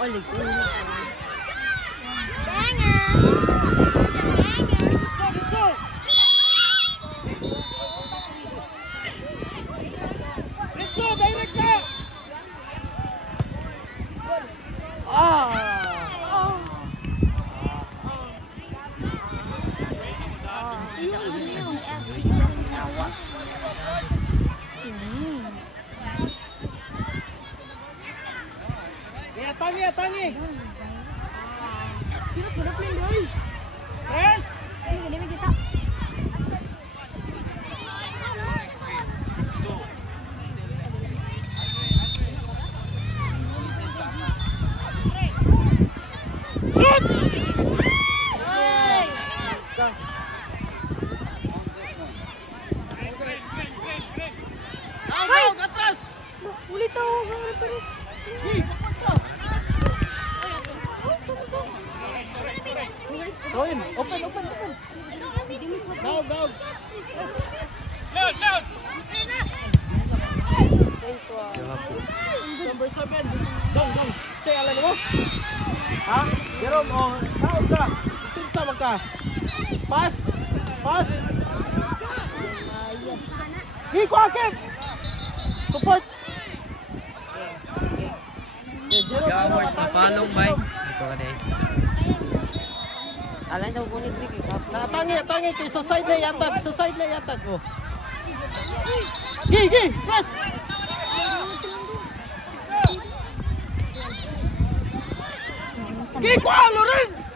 Oli ko. Banger! It's a banger! Ritso, direct ka! Tangi! Press! Shoot! Go, atras! Ulit ako. Go in, open. Down. Loud! Number 7. Dong. Stay, alam mo? Ha? Jerome, tawag ka. Pinsa ka. Pass. Hiko, Akip! Support! Gawards na palong bay. Ito ka dahil. Alam sa bunig big. Tangi kay sa side na yatag. Oh. Gi, press! Gi, kwa, Lorenz!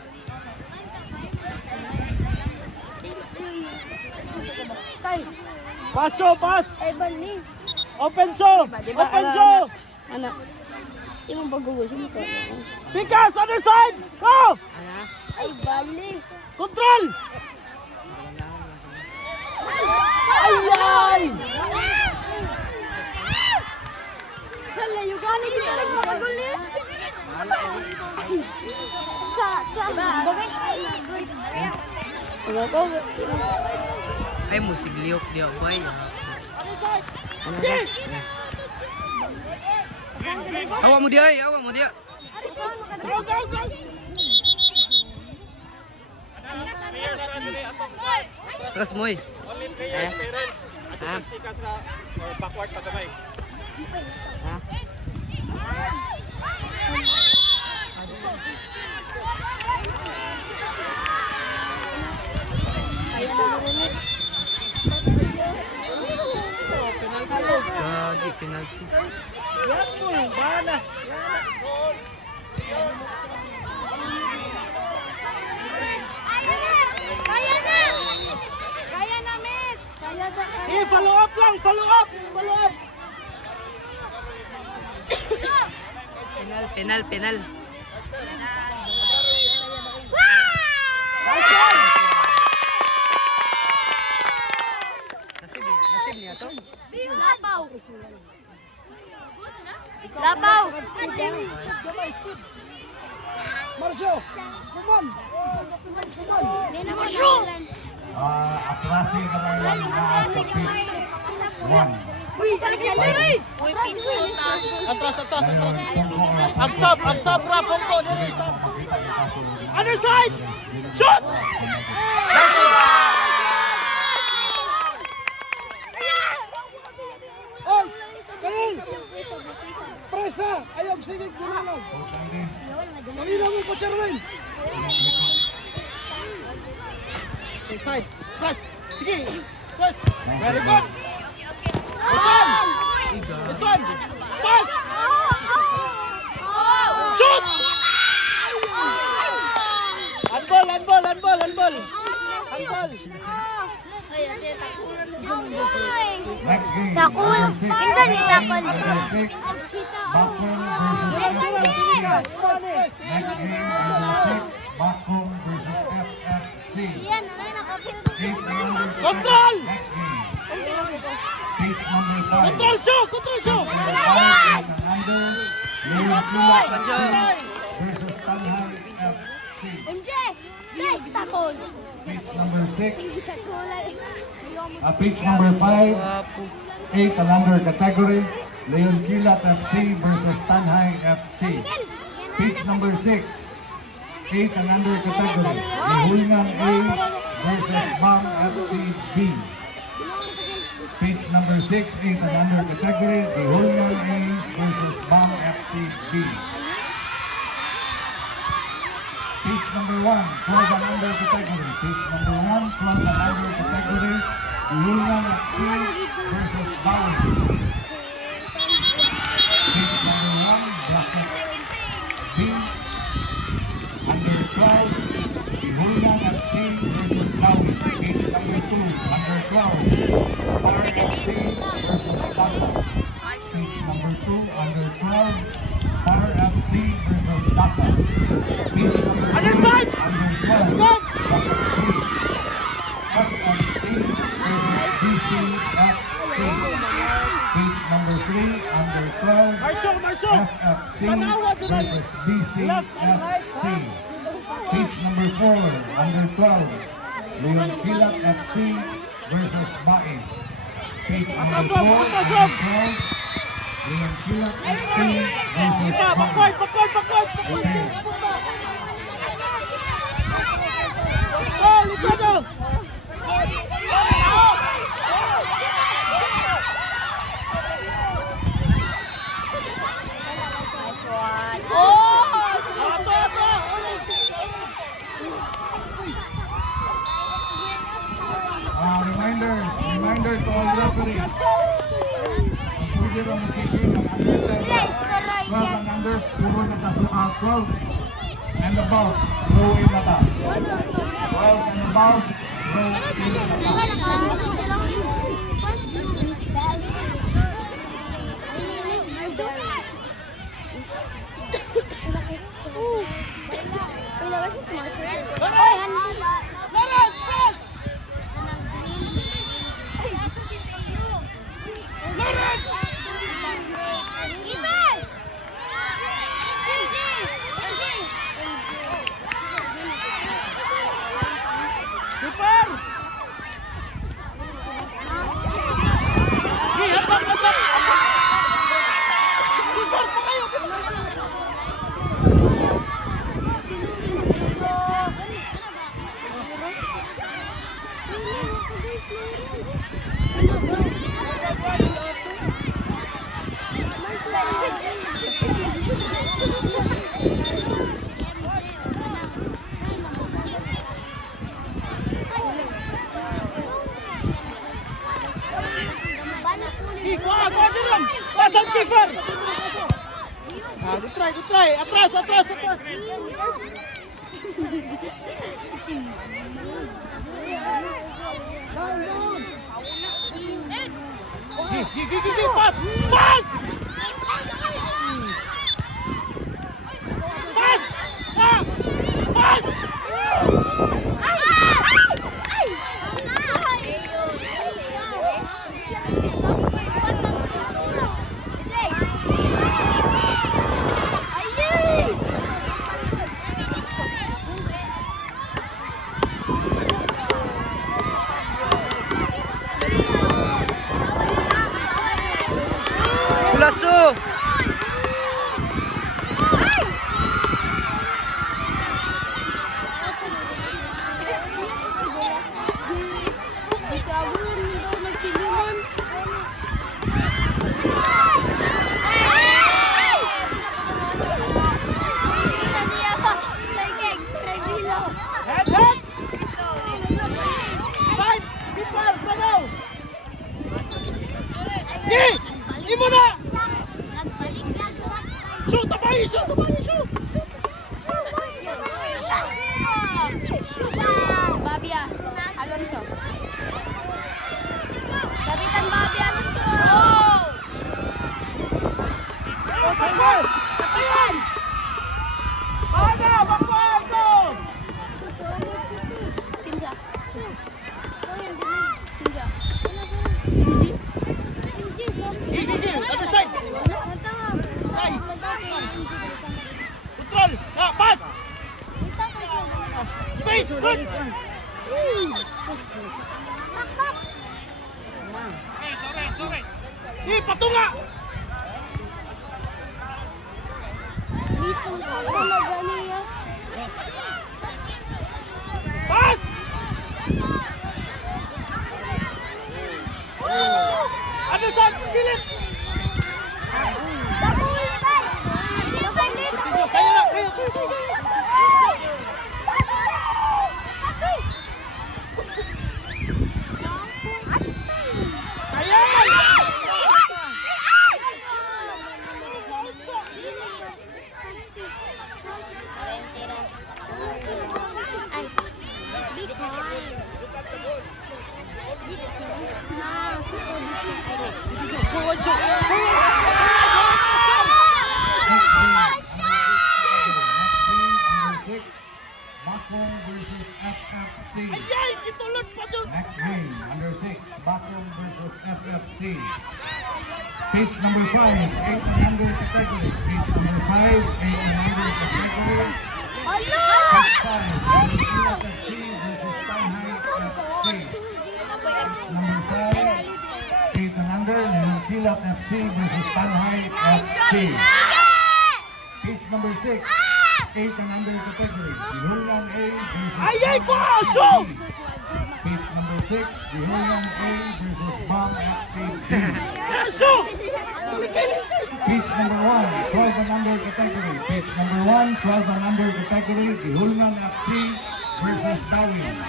Pass! Open show! Anak. Yung bago siya mo. Pikas, other side! Go! Ay, balik. Control! Ay! Hala, yung gani dito nagmamagol eh. Sa bagay. Ay, musigliok diyo bay. Hawa mo dia. Terus moy. Backward pa kamay. Penalty. Yan mo, bala. Kaya namin. Kaya sa Follow up lang. Penal. Nasib niya to. Labaw. Marcio, come on. Atrasin ka lang sa pitch. 1. Uy, Atras. Agsab, rapong ko. Other side! Shoot! Oh, Kalil! Presa! Ayaw, sige, ginalog. Pamila mo po, Sherwin! Inside. Press! Sige! Press! Very good! Listen! Pass! Shoot! Handball! Next game. Takul. Number 6. Minsan yung takul. Number 6. Bakum versus FFC. Next game. Number 6. Bakum versus FFC. Yan, alay nakapil. Page number 5. Control! Next game. Page number 5. Control show! Number 5 and under. Leon Kula versus Tanghal FC. MJ, guys, takul. Page number 6. Takulay. Page number 5. 8 and under category. Leon Kilat FC versus Tanhay FC. Page number 6. 8 and under category. Hulungan A versus Bang FC B. Page number 6, 8 and under category. Hulungan A versus Bang FC B. Page number 1, 12 and under category. Page number 1, 12 and under category. Hulungan FC versus Bang. Page number 1, bracket B. Under 12, Hulungan FC versus Lawi. Page number 2, under 12, Star FC versus Dhaka. Page number 2, under 12, Star FC versus Dhaka. Page number 3, under 12, Dhaka C. FFC versus DCFC. Page number 3, under 12, FFC versus DCFC. Page number 4, under 12, Leon Kilat FC versus Bae. Page number 4, under 12, Leon Kilat FC versus Bae. Okay. Reminder to all referees. Pwede rin magkikita ng under 12 and under, puro na ta 12 and above, throw in na ta. 12 and above, throw in na ta. Pasang Kifar. Good try. Atras. Pass. Lasso! Babia Alonso. Kapitan Babia Alonso. Kapitan. Kinsa. Other side. Control. Pass. Space. Good. Sorry. Patunga. Itulod pa dyan. Next game, under 6, Bakum versus FFC. Pitch number 5, 8 and under category. Pitch number 5, 8 and under category. Hala! Pitch 5, FFC versus Shanghai FC. Pitch number 5, 8 and under, Kilat FC versus Shanghai FC. Pitch number 6, 8 and under category. Julian A versus Ay, Bam puso! FC. Pitch number 6, Julian A versus Bam FC. Aso! Pitch number 1, 12 and under category. Pitch number 1, 12 and under category. Julian FC versus Darwin.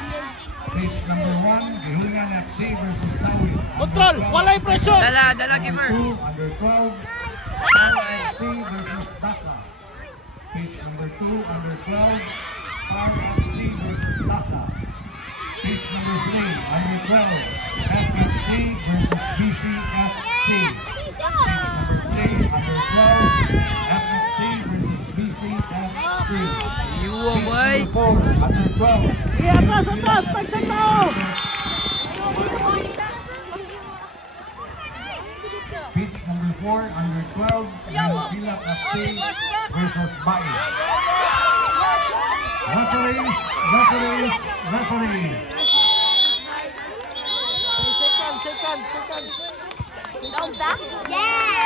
Pitch number 1, Julian FC versus Darwin. Control! Walay presyon! Dala, giver. Under 12, Star FC versus Dhaka. Pitch number 2, under 12, Star FC versus Dhaka. Pitch number 3, under 12, FFC versus BCFC. Pitch number 3, under 12, FFC versus BCFC. Yuwa, Pitch boy. number 4, under 12, Atras! Tagsang tao! Pitch number 4, under 12, Kilat FC versus Bai. Referees. Second. Yes!